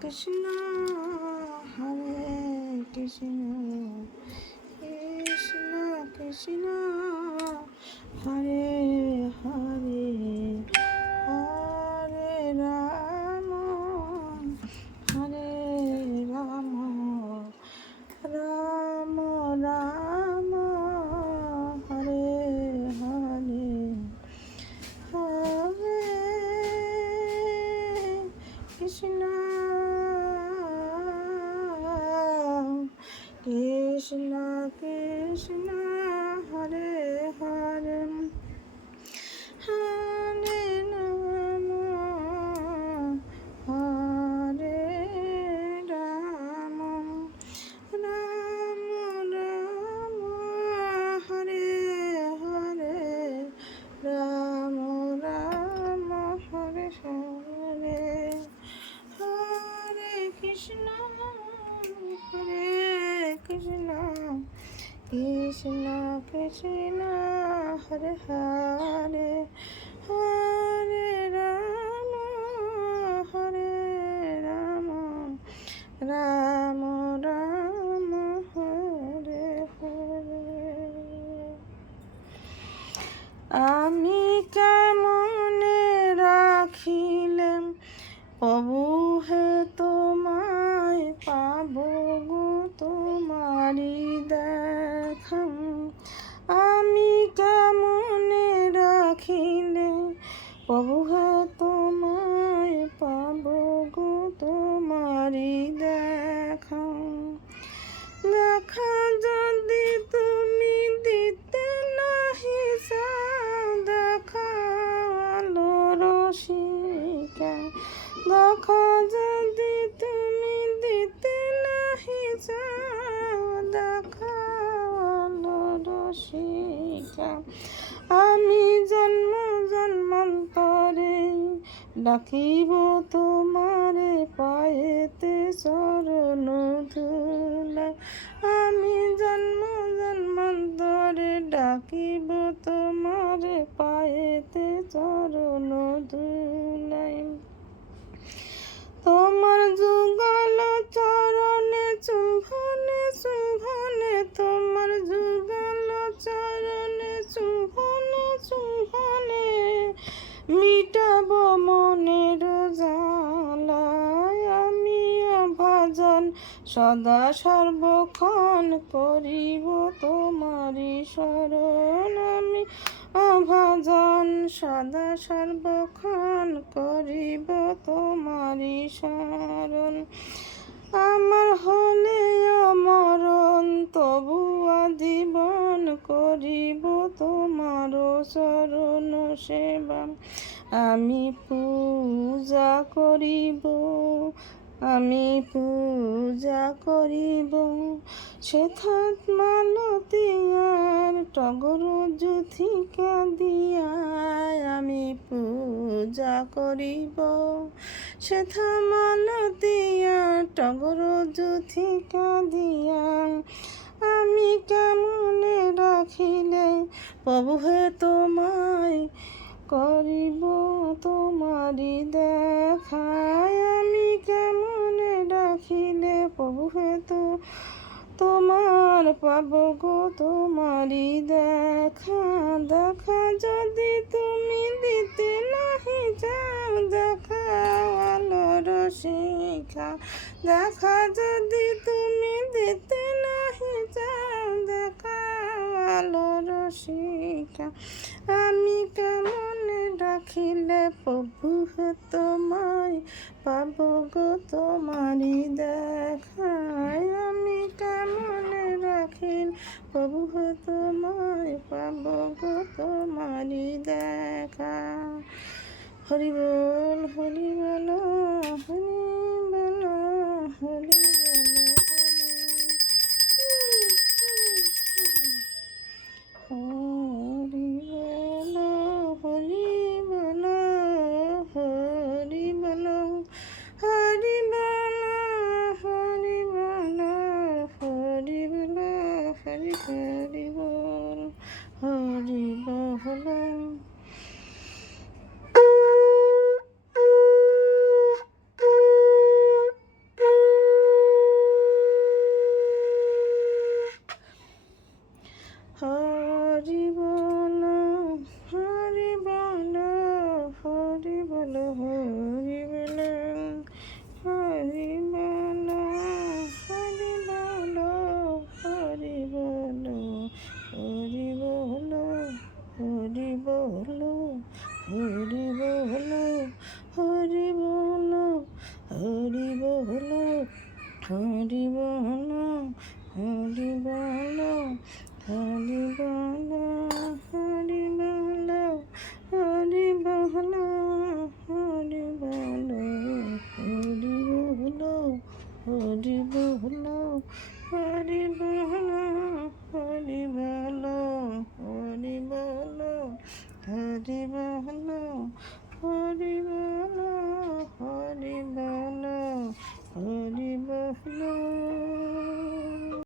কৃষ্ণ হরে কৃষ্ণ কৃষ্ণ কৃষ্ণ হরে হরে হরে রাম হরে রাম রাম রাম হরে হরে হরে কৃষ্ণ কৃষ্ণ কৃষ্ণ হরে হরে হরে রাম হরে রাম রাম রাম হরে হরে রাম রাম হরে হরে হরে কৃষ্ণ কৃষ্ণ কৃষ্ণ হরে হরে হরে রাম রাম রাম হরে হরে আমি কেমনে রাখিলেম প্রভু হে তোমায় পাবো গো তোমারি দেখা আমি কেমনে রাখিলে প্রভু হে তোমায় পাবো গো তোমারি দেখা দেখা যদি তুমি দিতে নাহি দেখা আলো রসিকা দেখা যদি তুমি দিতে নাহি দেখা আলো রসিকা আমি জন্ম জন্মান্তরে ডাকিব তোমারে পায়েতে চরণ ধুলা আমি জন্ম জন্মান্তরে ডাকিব তোমারে পায়েতে চরণ ধুলাই তোমার যুগল চরণে চুম্বনে চুম্বনে তোমার যুগল চরণে চুম্বনে চুম্বনে মিটাব মনের জ্বালায় আমি ভজন সদা সর্বক্ষণ করিব তোমারি শরণ আমি ভজন সদা সর্বক্ষণ করিব তোমারি শরণ আমার হলে মরণ তবু আজীবন করিব তোমার চরণ সেবা আমি পূজা করিব আমি পূজা করিব সেথাত মালতিয়ার টগর যুথিকা দিয়া আমি পূজা করিব সেথা মালতিয়ার টগর যুথিকা দিয়া আমি কেমনে রাখিলে প্রভু হে তোমায় করিব তোমারি দেখায় আমি কেমনে রাখিলে প্রভু হে তো তোমার পাব গো তোমারি দেখা দেখা যদি তুমি দিতে নাহি যাও দেখা আলো রসিকা দেখা যদি তুমি দিতে নাহি যাও দেখা আলো রসিকা আমি কেমনে রাখিলে প্রভু হে তোমায় পাব গো তোমারি দেখায় আমি কেমনে রাখিল প্রভু হে তোমায় পাব গো তোমারি দেখা হরি বল হরি বল হরি বল হরি হরি বল হরি বল। হরি বল, হরি বল, হরি বল, হরি বল, হরি বল, হরি বল, হরি বল, হরি বল, হরি বল, হরি বল, হরি বল, হরি বল, হরি বল, হরি বল, হরি বল।